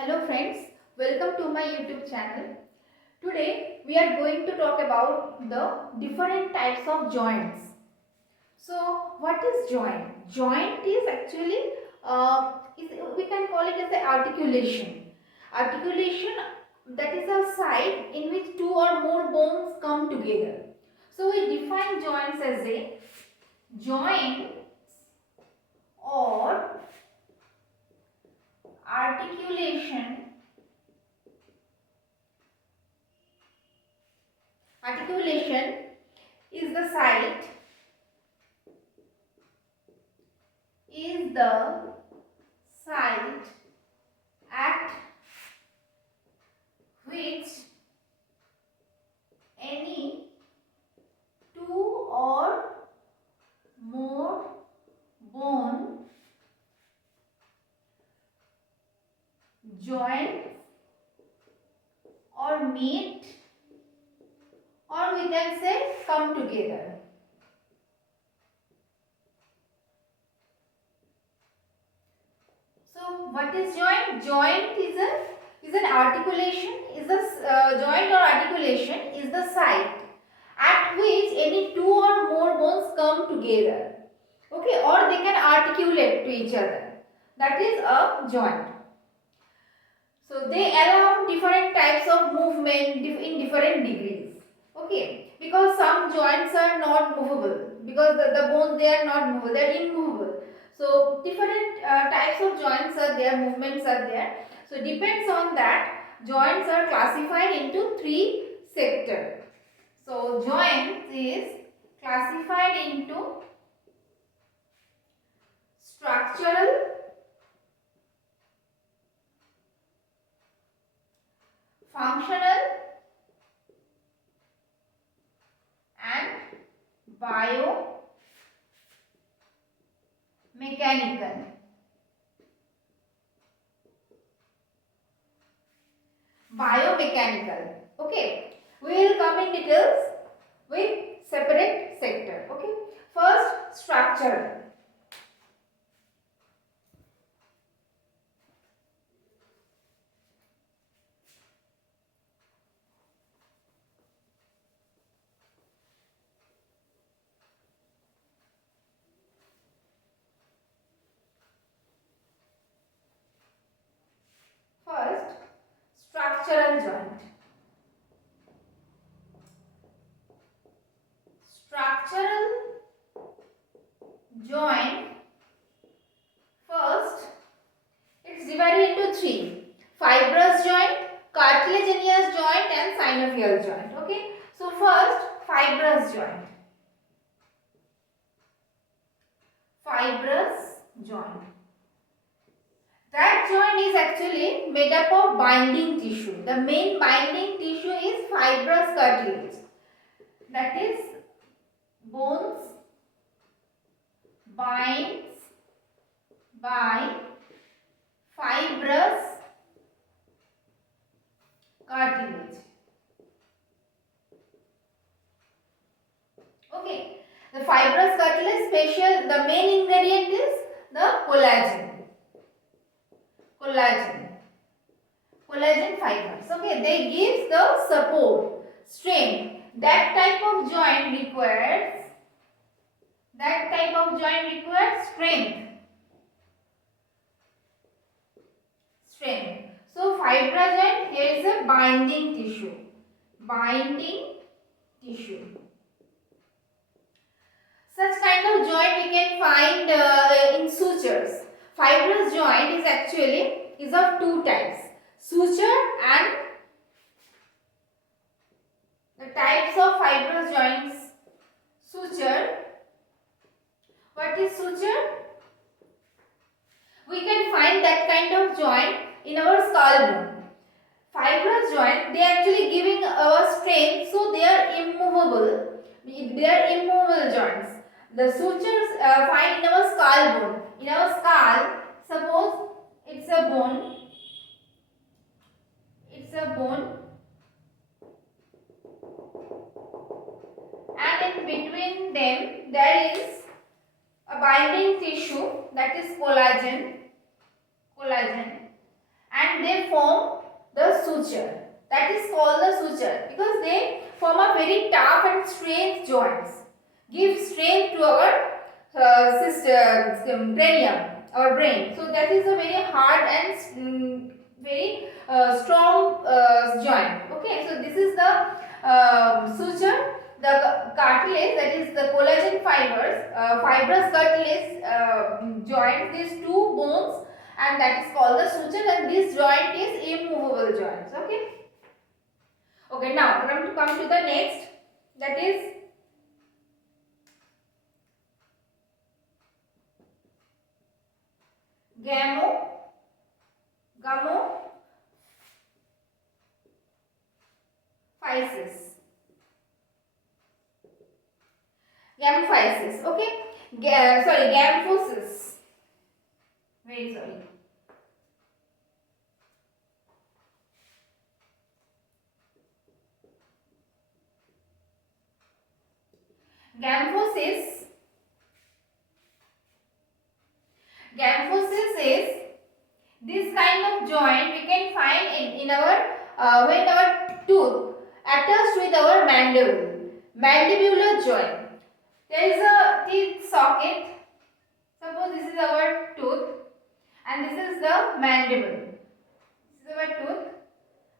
Hello friends, welcome to my YouTube channel. Today we are going to talk about the different types of joints. So what is joint? Joint is actually we can call it as the articulation. Articulation, that is a site in which two or more bones come together. So we define joints as a joint or articulation. Articulation is the site at which any two or more bone join or meet, or we can say come together. So what is joint? Joint is an articulation, joint or articulation is the site at which any two or more bones come together. Okay, or they can articulate to each other. That is a joint. So they allow different types of movement in different degrees. Okay, because some joints are not movable, because the bones, they are not movable, they are immovable. So different types of joints are there, movements are there. So depends on that, joints are classified into three sectors. So joints is classified into structural, functional and biomechanical. Biomechanical. Okay, we will come in details with separate sector. Okay, first structural. First, structural joint. Structural joint, first, it's divided into three: fibrous joint, cartilaginous joint and synovial joint. Okay, so first, fibrous joint. Fibrous joint. That joint is actually made up of binding tissue. The main binding tissue is fibrous cartilage. That is, bones binds by fibrous cartilage. Okay. The fibrous cartilage, the main ingredient is the collagen. Collagen fibers. Okay, they give the support, strength. That type of joint requires strength. So fibrous joint, here is a binding tissue. Such kind of joint we can find in sutures. Fibrous joint is of two types: suture and the types of fibrous joints. Suture. What is suture? We can find that kind of joint in our skull bone. Fibrous joint, they are actually giving our strength, so they are immovable. They are immovable joints. The sutures find in our skull bone. In our skull, suppose it's a bone. And in between them there is a binding tissue, that is collagen. and they form the suture. That is called the suture because they form a very tough and straight joints. Give strength to our cranium, our brain. So that is a very hard and very strong joint. Okay, so this is the suture. The cartilage, that is the collagen fibers, fibrous cartilage joins these two bones, and that is called the suture, and this joint is immovable joints. Okay. Okay, now come to the next, that is gamophysis. Gamophysis. Okay. Gamphosis. Very sorry. Gamphosis. Gamphosis is this kind of joint we can find in our when our tooth attached with our mandible, mandibular joint. There is a teeth socket. Suppose this is our tooth and this is the mandible. This is our tooth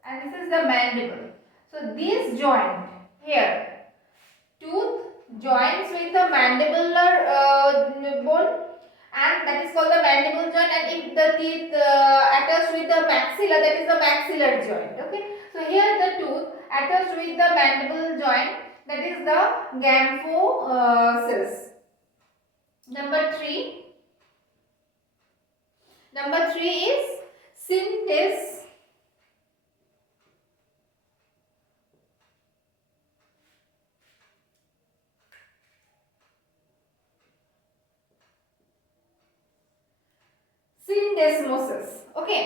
and this is the mandible. So this joint here, tooth joins with the mandibular bone, and that is called the mandible joint, and if the teeth attached with the maxilla, that is the maxillary joint. Okay, so here the tooth attached with the mandible joint, that is the gamphosis. Number 3 is syntesmosis. Syndesmosis. Okay.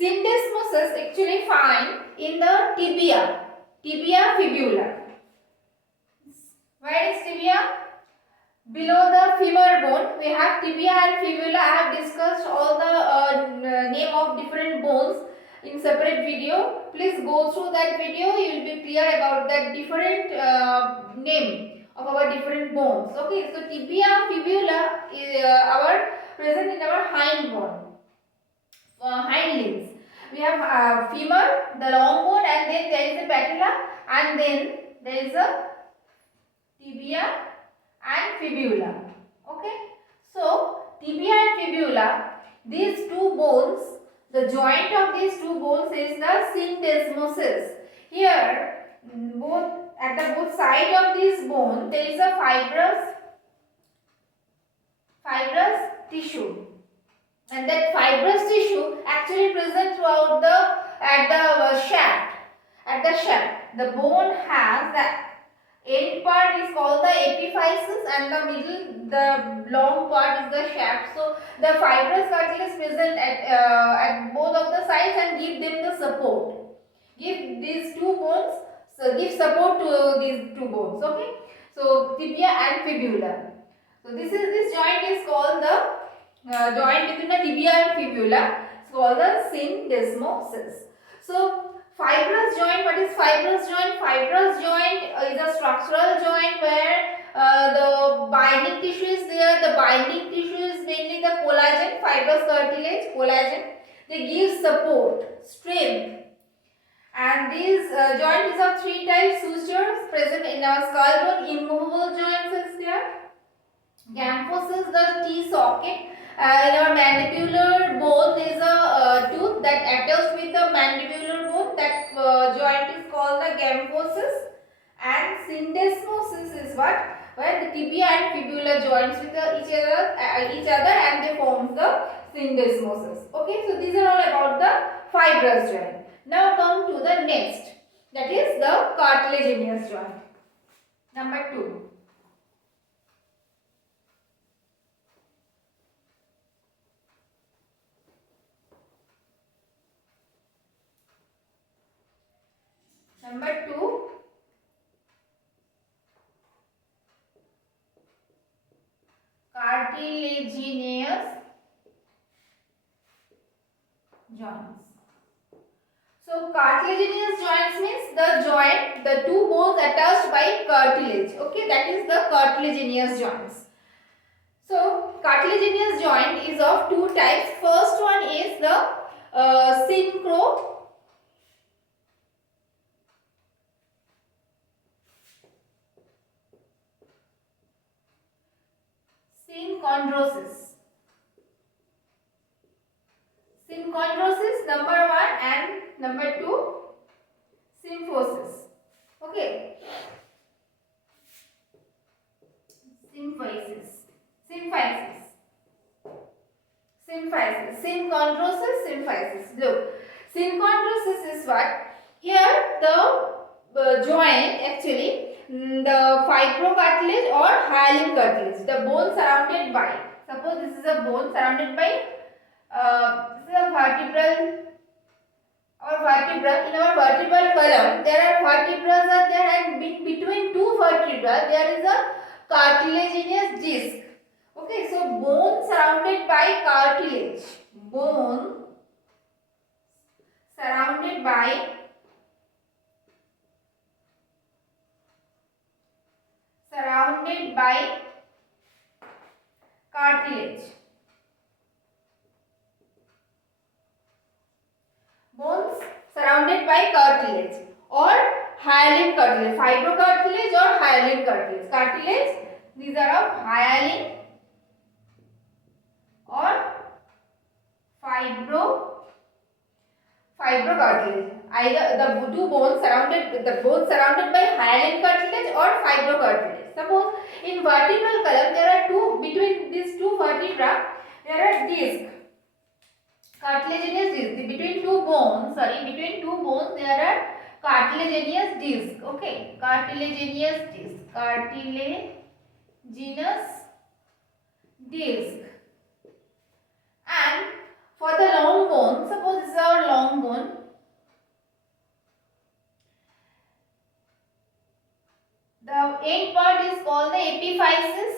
Syndesmosis actually found in the tibia fibula. Where is tibia? Below the femur bone, we have tibia and fibula. I have discussed all the name of different bones in separate video. Please go through that video. You will be clear about that different name of our different bones. Okay, so tibia, fibula is present in our hind bone, hind limbs. We have femur, the long bone, and then there is a patella, and then there is a tibia and fibula. Okay, so tibia and fibula, these two bones, the joint of these two bones is the syndesmosis. Here, both side of this bone, there is a fibrous tissue, and that fibrous tissue actually present throughout the shaft. At the shaft, the bone has the end part is called the epiphysis, and the long part is the shaft. So the fibrous cartilage present at both of the sides and give them the support. Give these two bones, so give support to these two bones. Okay. So tibia and fibula. So this joint is called the joint between the tibia and fibula. It's called the syndesmosis. So fibrous joint, what is fibrous joint? Fibrous joint is a structural joint where the binding tissue is there. The binding tissue is mainly the collagen, fibrous cartilage, collagen. They give support, strength. And these joint is of 3 types: sutures present in our skull bone, immovable joints is there. Gamphosis, the teeth socket. In our mandibular bone, there is a tooth that attached with the mandibular bone. That joint is called the gamphosis. And syndesmosis is what? Where the tibia and fibula joins with each other and they form the syndesmosis. Okay, so these are all about the fibrous joint. Now come to the next, that is the cartilaginous joint. Number 2. Number 2, cartilaginous joints. So cartilaginous joints means the joint, the two bones attached by cartilage. Okay, that is the cartilaginous joints. So cartilaginous joint is of two types. First one is the synchondrosis. Synchondrosis number one and number two symphysis. Okay. Symphysis. Symphysis. Symphysis. Synchondrosis, symphysis. Look. Synchondrosis is what? Here the joint actually the fibrocartilage or hyaline cartilage. The bone surrounded by. Suppose this is a bone surrounded by this is a vertebral or vertebra. In our vertebral column, there are vertebrae are there, and between two vertebrae there is a cartilaginous disc. Okay, so bone surrounded by cartilage. Bone surrounded by cartilage. Bones surrounded by cartilage or hyaline cartilage, fibrocartilage or hyaline cartilage. Cartilage, these are of hyaline or fibrocartilage. Either the two bones surrounded, the bones surrounded by hyaline cartilage or fibrocartilage. Suppose in vertebral column there are two, between these two vertebrae there are discs. Cartilaginous disc. Between two bones there are cartilaginous disc. Okay, cartilaginous disc. And for the long bone, suppose this is our long bone. The end part is called the epiphysis.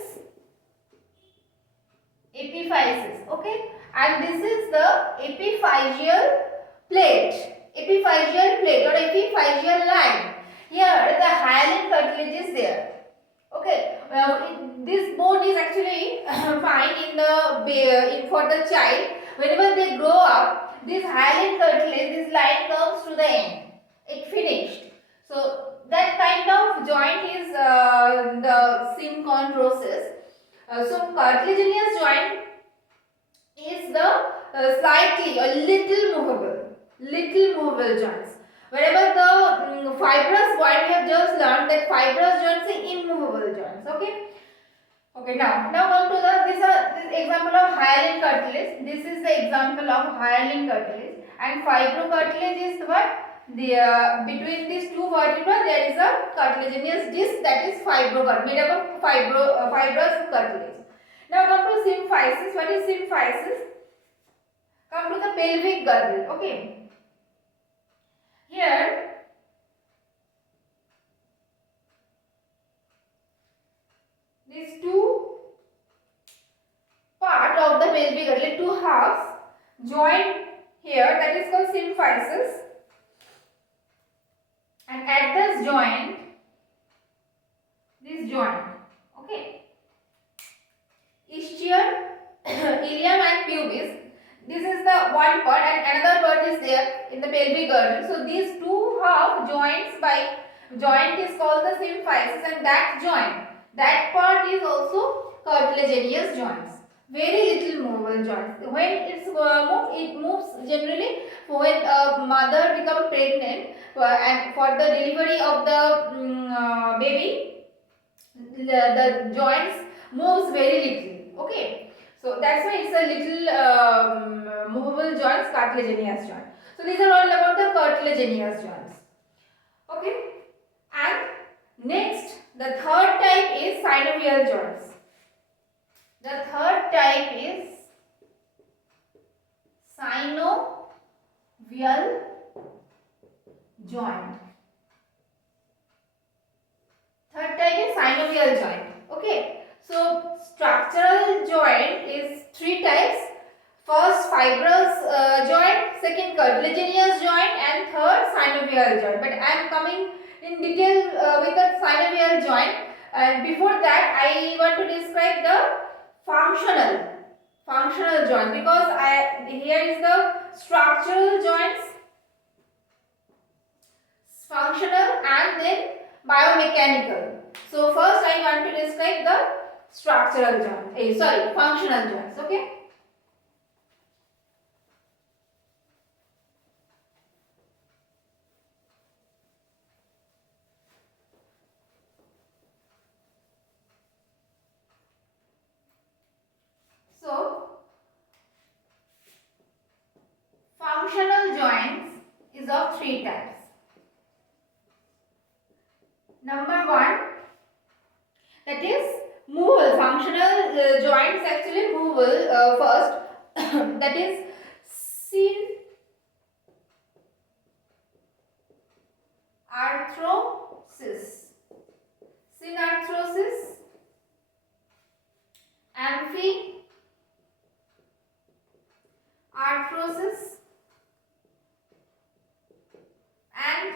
Okay, and this is the epiphyseal plate. Or epiphyseal line. Here the hyaline cartilage is there. Okay, this bone is actually fine for the child. Whenever they grow up, this hyaline cartilage, this line comes to the end. It finished. So that kind of joint is the synchondrosis. So cartilaginous joint is the slightly or little movable joints. Wherever the fibrous joint, we have just learned that fibrous joints are immovable joints. Okay. Now come to this example of hyaline cartilage. This is the example of hyaline cartilage, and fibrocartilage is what? Between these two vertebrae there is a cartilaginous disc, that is fibrocartilage, made up of fibrous cartilage. Now come to symphysis. What is symphysis? Come to the pelvic girdle. Okay. Here these two part of the pelvic girdle, two halves join here, that is called symphysis. And at this joint, okay, ischium, ilium and pubis, this is the one part and another part is there in the pelvic girdle. So these two half joint is called the symphysis, and that part is also cartilaginous joints. Very little movable joints. When it's moved, it moves generally when a mother becomes pregnant and for the delivery of the baby, the joints moves very little. Okay, so that's why it's a little movable joints, cartilaginous joint. So these are all about the cartilaginous joints. Okay, and next the third type is synovial joints. The third type is synovial joint. Third type is synovial joint. Okay, so structural joint is three types. First, fibrous joint. second cartilaginous joint, and third synovial joint. But I am coming in detail with the synovial joint. And before that, I want to describe the functional joint, because here is the structural joints, functional, and then biomechanical. So first I want to describe the structural joint, functional joints. Okay. So functional joints is of three types. Number one, that is movable. Functional joints actually movable first. That is synarthrosis, amphiarthrosis, and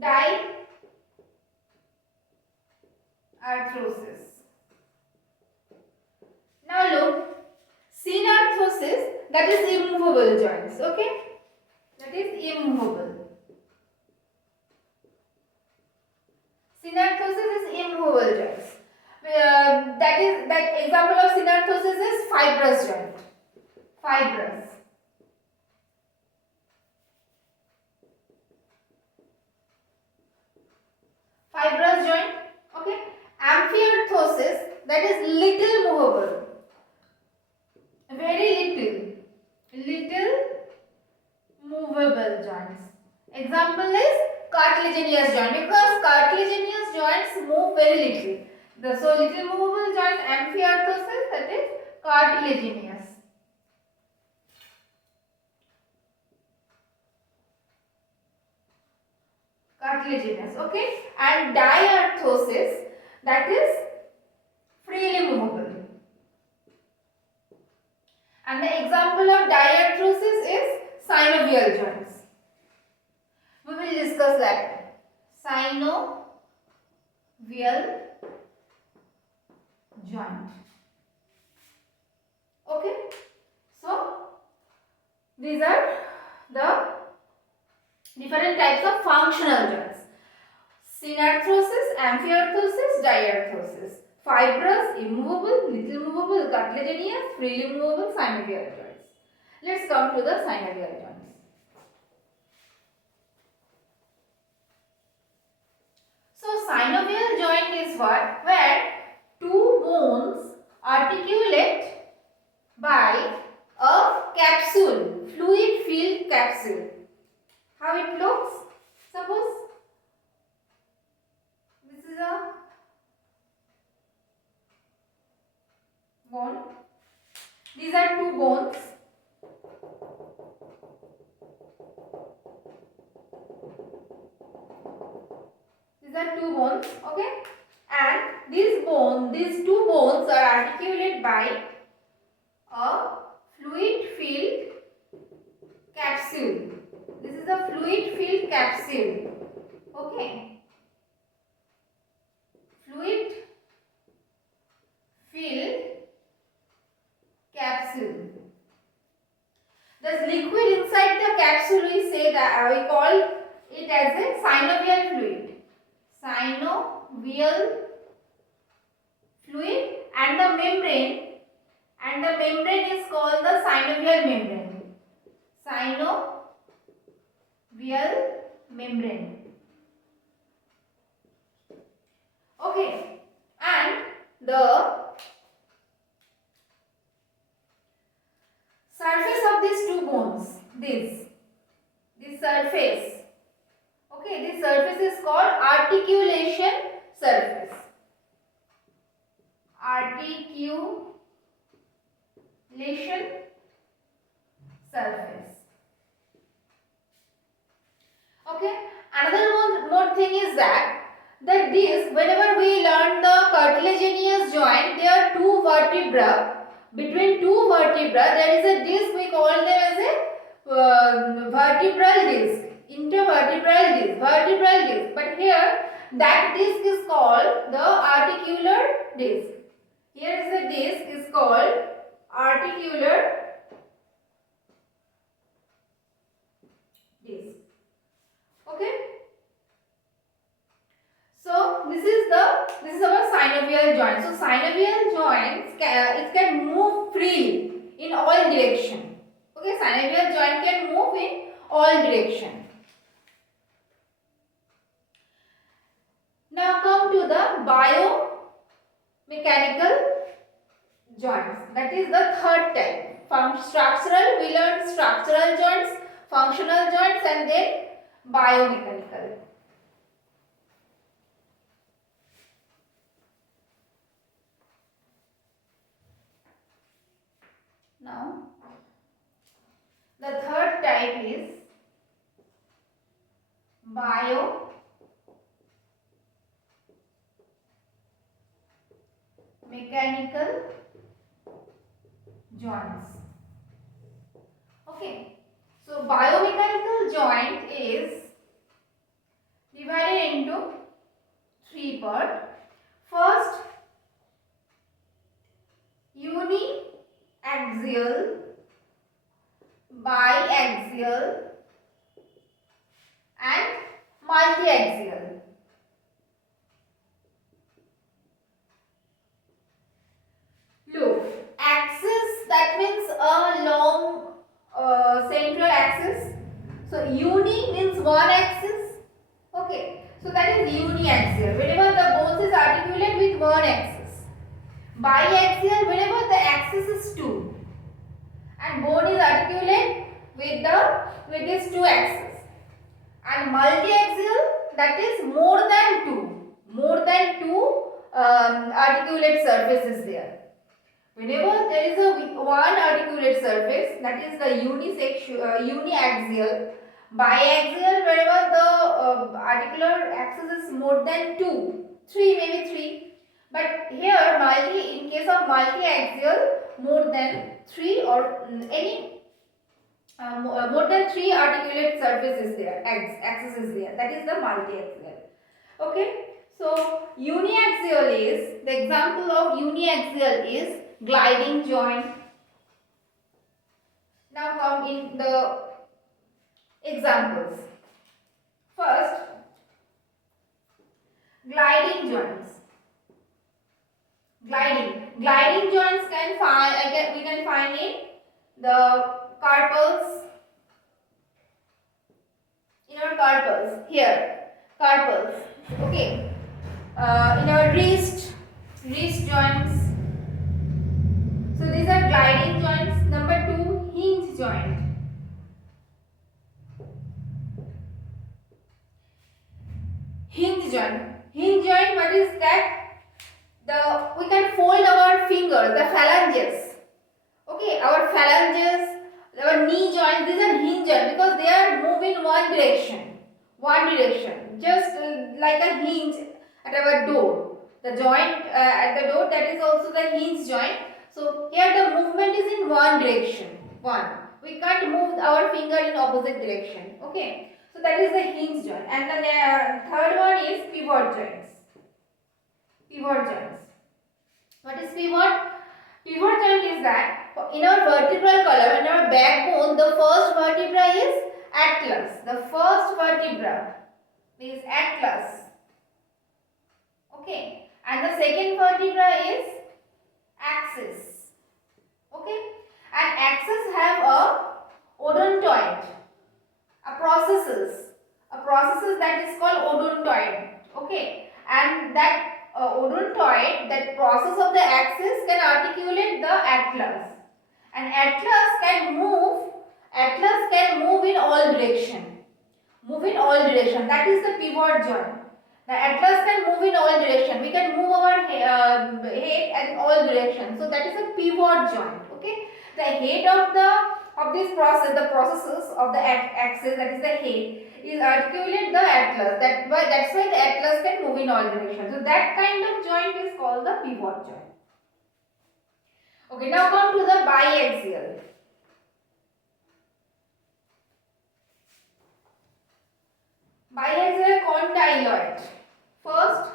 diarthrosis. Now look, synarthrosis, that is immovable joints. Okay, that is immovable. Synarthrosis is immovable joints. That example of synarthrosis is fibrous joint. Fibrous. Fibrous joint. Okay. Amphiarthrosis, that is little movable. Very little movable joints. Example is cartilaginous joint, because cartilaginous joints move very little. So little movable joint, amphiarthrosis, that is cartilaginous. Okay, and diarthrosis, that is freely movable. And the example of diarthrosis is synovial joints. We will discuss that. Synovial joint. Okay. So these are the different types of functional joints. Synarthrosis, amphiarthrosis, diarthrosis. Fibrous, immovable, little movable, cartilaginous, freely movable, synovial joints. Let's come to the synovial joints. So synovial joint is what? Where two bones articulate by a capsule, fluid filled capsule. How it looks? Suppose this is a bone. These are two bones. These are two bones, okay? And these two bones are articulated by a fluid filled capsule. This is a fluid filled capsule, okay? Fluid filled capsule. The liquid inside the capsule, we say that we call it as a synovial fluid. Synovial fluid, and the membrane is called the synovial membrane. Synovial membrane. Okay, and the surface of these two bones, this surface, okay, this surface is called articulation surface. Articulation surface. Okay, another more thing is that disc, whenever we learn the cartilaginous joint, there are two vertebrae between two vertebra there is a disc, we call them as a vertebral disc, intervertebral disc, vertebral disc. But here that disc is called the articular disc. Here is the disc is called articular disc. Okay. So this is our synovial joint. So synovial joints can move freely in all direction. Okay, synovial joint can move in all direction. Now come to the biomechanical joints. That is the third type. Structural, we learned structural joints, functional joints, and then biomechanical. Now, the third type is biomechanical joints. Okay. So, biomechanical joint is divided into three parts. First, uniaxial, biaxial, and multiaxial. Look, axis, that means a long central axis. So uni means one axis. Okay, so that is uniaxial. Whenever the bones is articulate with one axis. Biaxial, whenever the axis is two, and bone is articulate with these two axes. And multiaxial, that is more than two articulate surfaces there. Whenever there is one articulate surface, that is the uniaxial. Biaxial, wherever the articular axis is more than maybe three. But here, in case of multiaxial, more than three or more than three articulate surfaces there, axis is there. That is the multiaxial. Okay. So uniaxial is, the example of uniaxial is gliding joint. Now come in the examples. First, gliding joints. Gliding joints we can find in the carpals. In our carpals, here, carpals. Okay. In our wrist joints. So these are gliding joints. Number 2, hinge joint. Hinge joint, what is that? We can fold our fingers, the phalanges. Okay, our phalanges, our knee joints, these are hinge joints because they are moving in one direction. Just like a hinge at our door. The joint at the door, that is also the hinge joint. So here the movement is in one direction. We can't move our finger in opposite direction. Okay. So that is the hinge joint. And the third one is pivot joints. What is pivot? Pivot joint is that in our vertebral column, in our backbone, the first vertebra is atlas. The first vertebra is atlas. Okay. And the second vertebra is axis. Okay. And axis have a odontoid, a processes that is called odontoid. Okay. And that odontoid, that process of the axis, can articulate the atlas. And atlas can move in all direction. That is the pivot joint. The atlas can move in all direction. We can move our head in all directions. So that is a pivot joint. Okay. The head of this process, the processes of the axis, that is the head, is articulate the atlas. That's why the atlas can move in all directions. So that kind of joint is called the pivot joint. Okay, now come to the biaxial. Biaxial condyloid. First,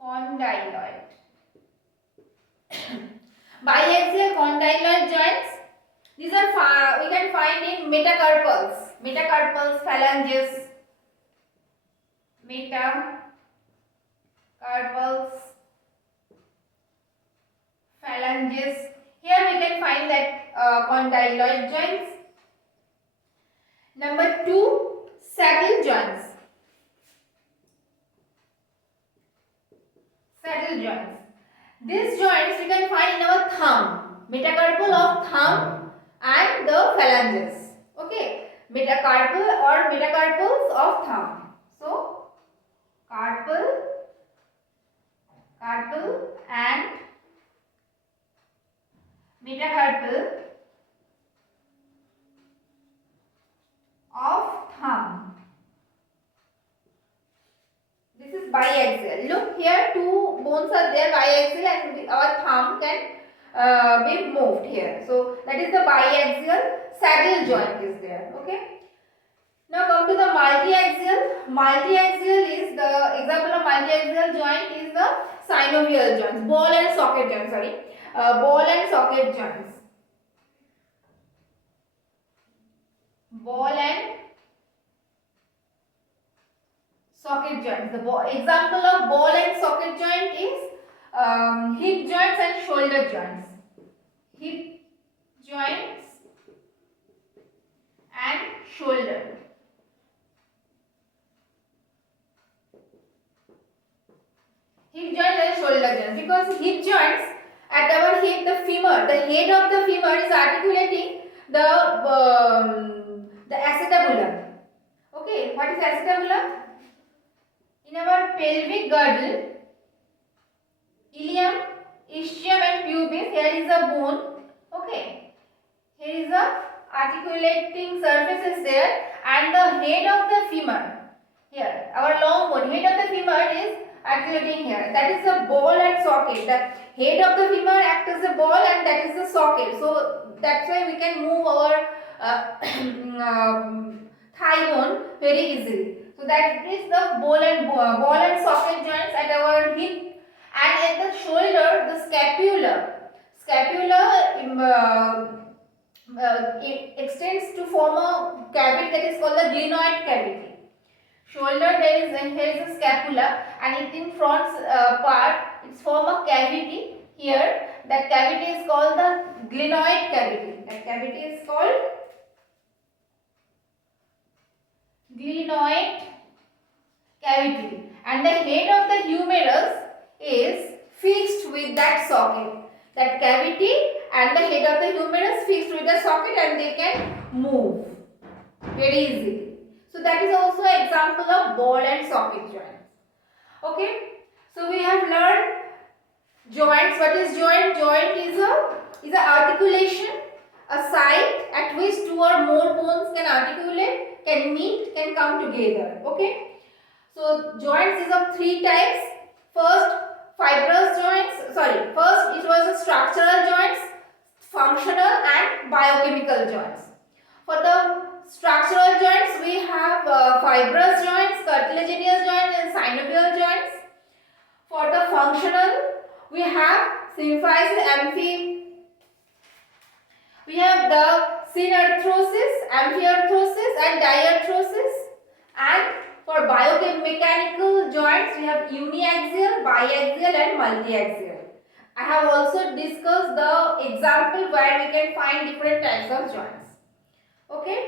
condyloid. Biaxial condyloid joints. These are we can find in metacarpals, phalanges, phalanges. Here we can find that condyloid joints. Number 2, saddle joints. These joints we can find in our thumb, metacarpal of thumb and the phalanges. Okay, metacarpals of thumb. So, carpal and metacarpal of thumb. This is biaxial. Look here, two bones are there, biaxial, and our thumb can be moved here. So that is the biaxial. Saddle joint is there. Okay. Now come to the multiaxial. Multiaxial is the example of multiaxial joint is the synovial joints, ball and socket joints. Ball and socket joints. Ball and socket joints. The example of ball and socket joint is hip joints and shoulder joints. Hip joints and shoulder. Hip joints and shoulder joints, because hip joints at our hip, the femur, the head of the femur is articulating the acetabulum. Okay, what is acetabulum? In our pelvic girdle, ilium, ischium and pubis, here is a bone. Okay, here is a articulating surface is there, and the head of the femur, here, our long bone, head of the femur is articulating here. That is the ball and socket. The head of the femur acts as a ball, and that is the socket. So that's why we can move our thigh bone very easily. So that is the ball and socket joints at our hip, and at the shoulder, the scapula. It extends to form a cavity that is called the glenoid cavity. Shoulder, here is a scapula, and it in front part it's form a cavity here. That cavity is called the glenoid cavity. That cavity is called glenoid cavity, and the head of the humerus is fixed with that socket. That cavity and the head of the humerus fixed with the socket, and they can move very easily. So that is also an example of ball and socket joints. Okay, so we have learned joints. What is joint? Joint is a articulation, a site at which two or more bones can articulate, can meet, can come together. Okay, so joints is of 3 types. First, fibrous joints. First it was a structural joints, functional and biochemical joints. For the structural joints, we have fibrous joints, cartilaginous joints and synovial joints. For the functional, we have symphysis, we have the synarthrosis, amphiarthrosis and diarthrosis. And for biomechanical joints, we have uniaxial, biaxial and multiaxial. I have also discussed the example where we can find different types of joints. Okay,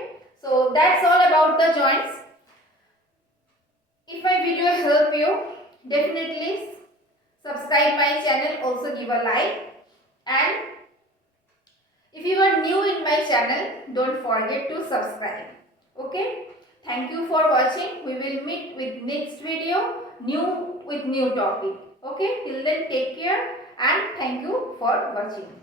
so that's all about the joints. If my video helped you, definitely subscribe my channel, also give a like, and if you are new in my channel, don't forget to subscribe. Okay, thank you for watching. We will meet with next video with new topic. Okay, till then take care and thank you for watching.